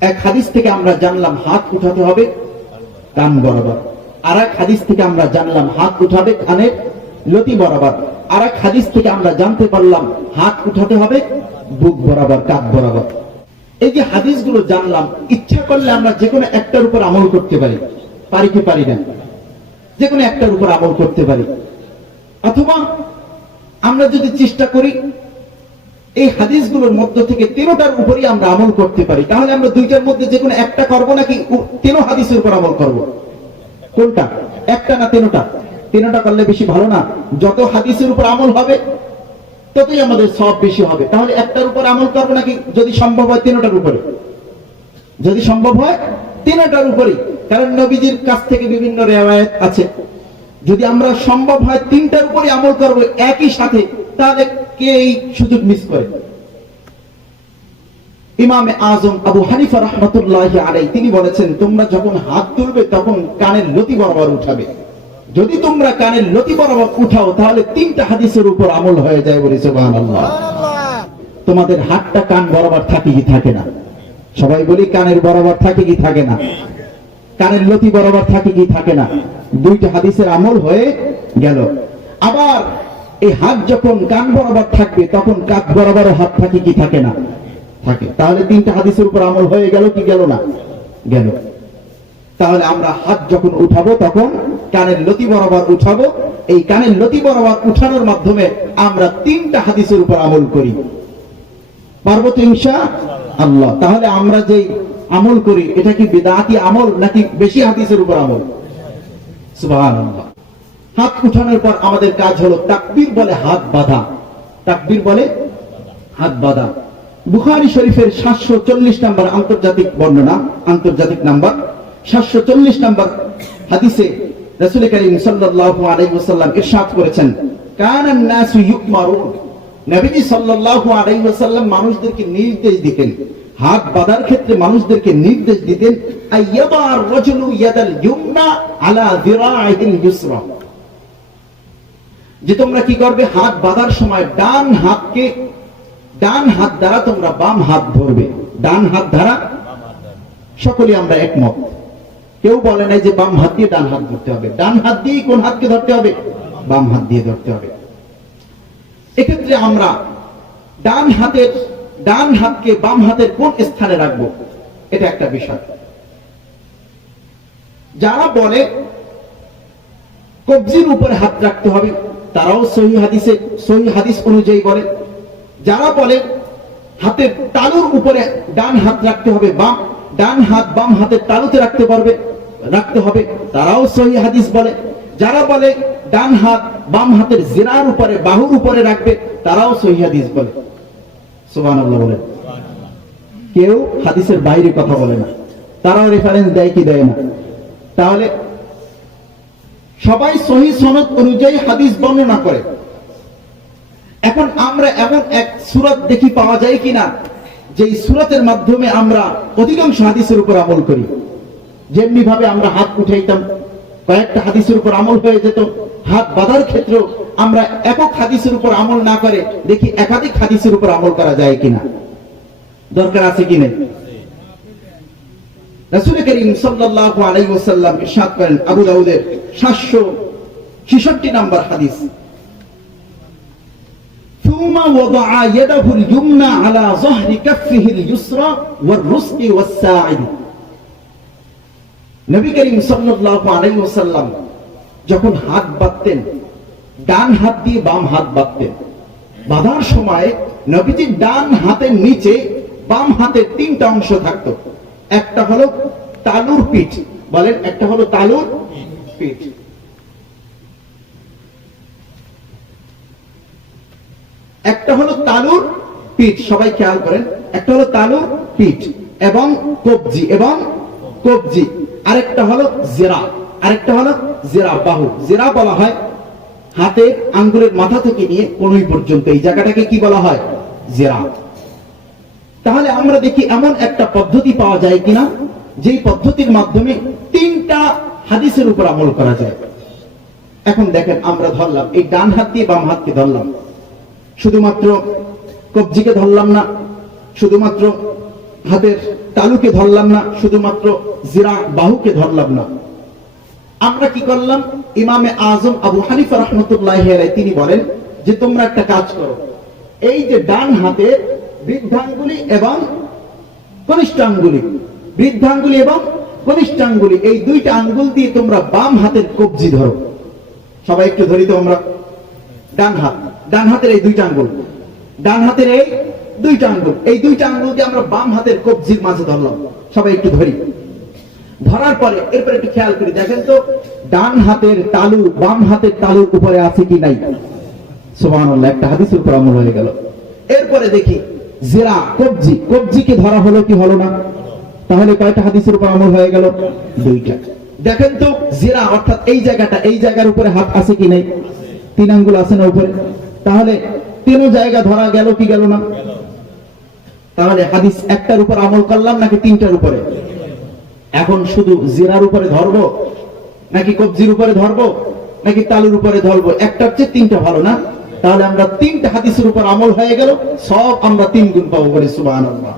এক হাদিস থেকে আমরা জানলাম হাত উঠাতে হবে কান বরাবর, আর এক হাদিস থেকে আমরা জানলাম হাত উঠাবে কানের লতি বরাবর, আর এক হাদিস থেকে আমরা জানতে পারলাম হাত উঠাতে হবে বুক বরাবর, কাঁধ বরাবর। এই যে হাদিসগুলো জানলাম, ইচ্ছা করলে আমরা যে কোনো একটার উপর আমল করতে পারি, পারি কি পারি না? যে কোনো একটার উপর আমল করতে পারি। অথবা আমরা যদি চেষ্টা করি এই হাদিসগুলোর মধ্য থেকে 13টার উপরই আমরা আমল করতে পারি, তাহলে আমরা দুইটার মধ্যে যে কোনো একটা করবো নাকি 13 হাদিসের উপর আমল করব? কোনটা? একটা না 13টা? 13টা করলে বেশি ভালো না? যত হাদিসের উপর আমল হবে ততই আমাদের সব বেশি হবে। তাহলে একটার উপর আমল করবো নাকি যদি সম্ভব হয় 13টার উপরে? যদি সম্ভব হয় 13টার উপরে, কারণ নবীজির কাছ থেকে বিভিন্ন রিওয়ায়াত আছে। যদি আমরা সম্ভব হয় 3টার উপরে আমল করব একই সাথে, তাহলে কে এই সুযোগ মিস করে? ইমামে আজম আবু হানিফা রাহমাতুল্লাহি আলাইহি তিনি বলেছেন, তোমরা যখন হাত তুলবে তখন কানের লতি বরাবর উঠাবে। যদি তোমরা কানের লতি বরাবর উঠাও তাহলে 3টা হাদিসের উপর আমল হয়ে যায়। বলি সুবহানাল্লাহ। তোমাদের হাতটা কান বরাবর থাকে কি থাকে না? সবাই বলি কানের বরাবর থাকে কি থাকে না? কানের লতি বরাবর থাকে কি থাকে না? 2টা হাদিসের আমল হয়ে গেল। আবার এই হাত যখন কান বরাবর থাকবে তখন কাঁধ বরাবর হাত থাকে কি থাকে না? থাকে। তাহলে 3টা হাদিসের উপর আমল হয়ে গেল কি গেল না? গেল। তাহলে আমরা হাত যখন উঠাবো তখন কানের লতি বরাবর উঠাবো। এই কানের লতি বরাবর উঠানোর মাধ্যমে আমরা 3টা হাদিসের উপর আমল করি। পারবো তো ইনশাআল্লাহ? তাহলে আমরা যে আমল করি এটা কি বিদআতি আমল নাকি বেশি হাদিসের উপর আমল? সুবহানাল্লাহ। হাত উঠানোর পর আমাদের কাজ হলো তাকবীর বলে হাত বাঁধা। তাকবীর বলে হাত বাঁধা। বুখারী শরীফের 740 নম্বর আন্তর্জাতিক বর্ণনা, আন্তর্জাতিক নাম্বার 740 নম্বর হাদিসে রাসূল করিম সাল্লাল্লাহু আলাইহি ওয়াসাল্লাম ইরশাদ করেছেন, কানান নাসু ইউমারুন। নবীজি সাল্লাল্লাহু আলাইহি ওয়াসাল্লাম মানুষদেরকে নির্দেশ দিতেন, হাত বাঁধার ক্ষেত্রে মানুষদেরকে নির্দেশ দিতেন, আইয়াদা আর-রাজুলু ইয়াদাল ইউমনা আলা যিরাইহিল ইউসরা, যে তোমরা কি করবে, হাত বাঁধার সময় ডান হাত দ্বারা তোমরা বাম হাত ধরবে। ডান হাত দ্বারা সকলে আমরা একমত। কেউ বলে নাই যে বাম হাত দিয়ে ডান হাত ধরতে হবে। ডান হাত দিয়ে কোন হাতকে ধরতে হবে? বাম হাত দিয়ে ধরতে হবে। এক্ষেত্রে আমরা ডান হাতকে বাম হাতের কোন স্থানে রাখবো, এটা একটা বিষয়। যারা বলে কবজির উপরে হাত রাখতে হবে তারাও সহিহ হাদিস অনুযায়ী বলে। যারা বলে হাতের তালুর উপরে ডান হাত রাখতে হবে, ডান হাত বাম হাতের তালুতে রাখতে হবে, তারাও সহিহ হাদিস বলে। যারা বলে ডান হাত বাম হাতের জিরার উপরে, বাহুর উপরে রাখবে, তারাও সহিহ হাদিস বলে। সুবহানাল্লাহ বলে। কেউ হাদিসের বাইরে কথা বলে না, তারাও রেফারেন্স দেয় কি দেয় না? তাহলে সবাই সহিহ সনদ অনুযায়ী হাদিস বর্ণনা করে। এখন আমরা এমন এক সূরাত দেখি পাওয়া যায় কিনা যে সূরাতের মাধ্যমে আমরা অধিকাংশ হাদিসের উপর আমল করি। যেমনি ভাবে আমরা হাত উঠাইতাম, কয়েকটা হাদিসের উপর আমল হয়ে যেত। হাত বাঁধার ক্ষেত্রে আমরা একক হাদিসের উপর আমল না করে দেখি একাধিক হাদিসের উপর আমল করা যায় কিনা, দরকার আছে কি নেই? রাসূল করিম সাল্লাল্লাহু আলাইহি ওয়াসাল্লাম ইরশাদ করেন, আবু দাউদের 766 নম্বর হাদিস, সুম্মা ওয়াদাআ ইয়াদাহুল ইয়ুমনা আলা যহরি কাফফিহিল ইউসরা ওয়ার রুসকি ওয়াস সাঈদ। নবী করিম সাল্লাল্লাহু আলাইহি ওয়াসাল্লাম যখন হাত বাঁধতেন, ডান হাত দিয়ে বাম হাত বাঁধতেন। বাঁধার সময় নবীজির ডান হাতের নিচে বাম হাতের 3টা অংশ থাকতো। একটা হলো তালুর পিঠ, বলেন একটা হলো তালুর পিঠ, একটা হলো তালুর পিঠ, সবাই খেয়াল করেন, একটা হলো তালুর পিঠ এবং কবজি, আরেকটা হলো জিরা, বাহু। জিরা বলা হয় হাতের আঙ্গুলের মাথা থেকে নিয়ে কনুই পর্যন্ত, এই জায়গাটাকে কি বলা হয়? জিরা। তাহলে আমরা দেখি এমন একটা পদ্ধতি পাওয়া যায় কিনা যেই পদ্ধতির মাধ্যমে 3টা হাদিসের উপর আমল করা যায়। এখন দেখেন, আমরা ধরলাম এই ডান হাত দিয়ে বাম হাতকে ধরলাম, শুধুমাত্র কবজিকে ধরলাম না, শুধুমাত্র হাতের তালুকে ধরলাম না, শুধুমাত্র জিরা বাহুকে ধরলাম না। আমরা কি করলাম? ইমামে আজম আবু হানিফা রাহমাতুল্লাহি আলাইহি তিনি বলেন যে তোমরা একটা কাজ করো, এই যে ডান হাতে বৃদ্ধাঙ্গুলি এবং কনিষ্ঠাঙ্গুলি, বৃদ্ধাঙ্গুলি এবং কনিষ্ঠাঙ্গুলি, এই দুইটা আঙ্গুল দিয়ে তোমরা বাম হাতের কবজি ধরো। সবাই একটু ধরি তো আমরা। ডান হাতের এই দুইটা আঙ্গুল, ডান হাতের এই দুইটা আঙ্গুল, এই দুইটা আঙ্গুল দিয়ে আমরা বাম হাতের কবজির মাঝে ধরলাম। সবাই একটু ধরি। ধরার পরে এরপর একটু খেয়াল করি, দেখেন তো ডান হাতের তালু বাম হাতের তালুর উপরে আছে কি নাই। সুবহানাল্লাহ, একটা হাদিসের উপর আমল হয়ে গেল। এরপরে দেখি জিরা কবজি, কবজিকে ধরা হলো কি হলো না? তাহলে কয়টা হাদিসের উপর আমল হয়ে গেল? দুইটা। দেখেন তো জিরা অর্থাৎ এই জায়গাটা, এই জায়গার উপরে হাত আছে কি নাই? 3 আঙ্গুল আছে না উপরে? তাহলে 3 জায়গা ধরা গেল কি গেল না? তাহলে হাদিস একটার উপর আমল করলাম নাকি 3টার উপরে? এখন শুধু জিরার উপরে ধরবো নাকি কবজির উপরে ধরবো নাকি তালুর উপরে ধরবো? একটার চেয়ে 3টা ভালো না? তাহলে আমরা 3টা হাদিসের উপর আমল হয়ে গেল, সব আমরা 3 গুণ পাবো বলে সুবহানাল্লাহ।